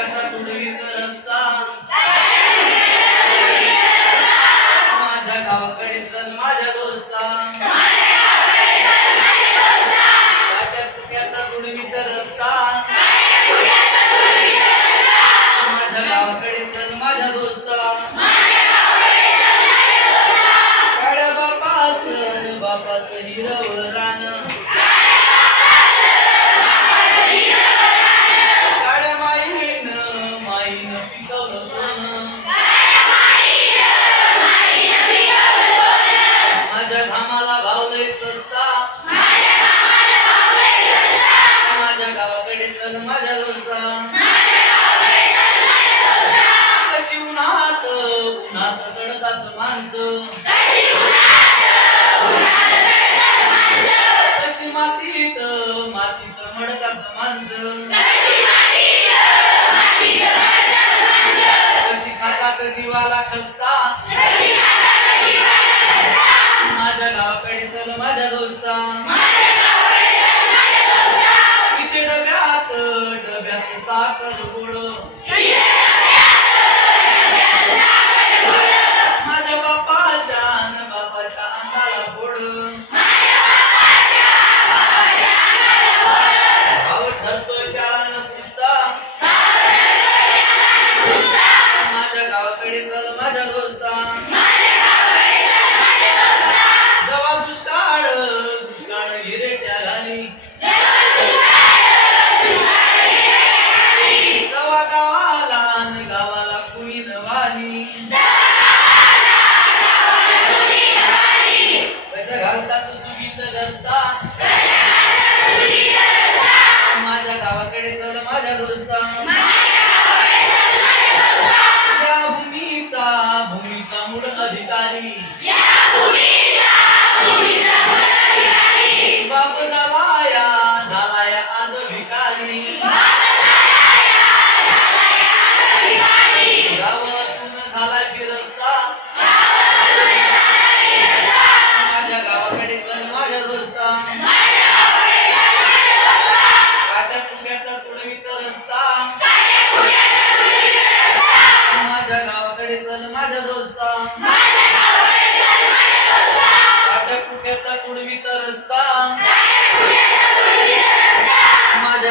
पुण्याचा तुडवीत रस्ता. माझ्या गावाकडे चल माझ्या दोस्ता. वाट्यात पुण्याचा तुडवीत रस्ता माझ्या गावाकडे चल माझ्या दोस्ता. काळ्या बापाचं हिरा. पिकवलं सोनं माझ्या घामाला भाव लय सस्ता. माझ्या गावाकडे चल माझ्या दोस्ता कशी उन्हात उन्हात तडतात माणसं. कशी मातीत मातीत मडतात माणसं. जीवाला कसता? माझ्या गावाकडे चल माझ्या दोस्ता. किती डब्यात डब्यात साखर गोड. ఇరెట్టాలని దవా దవా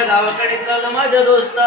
गावाकडे चल माझ्या दोस्ता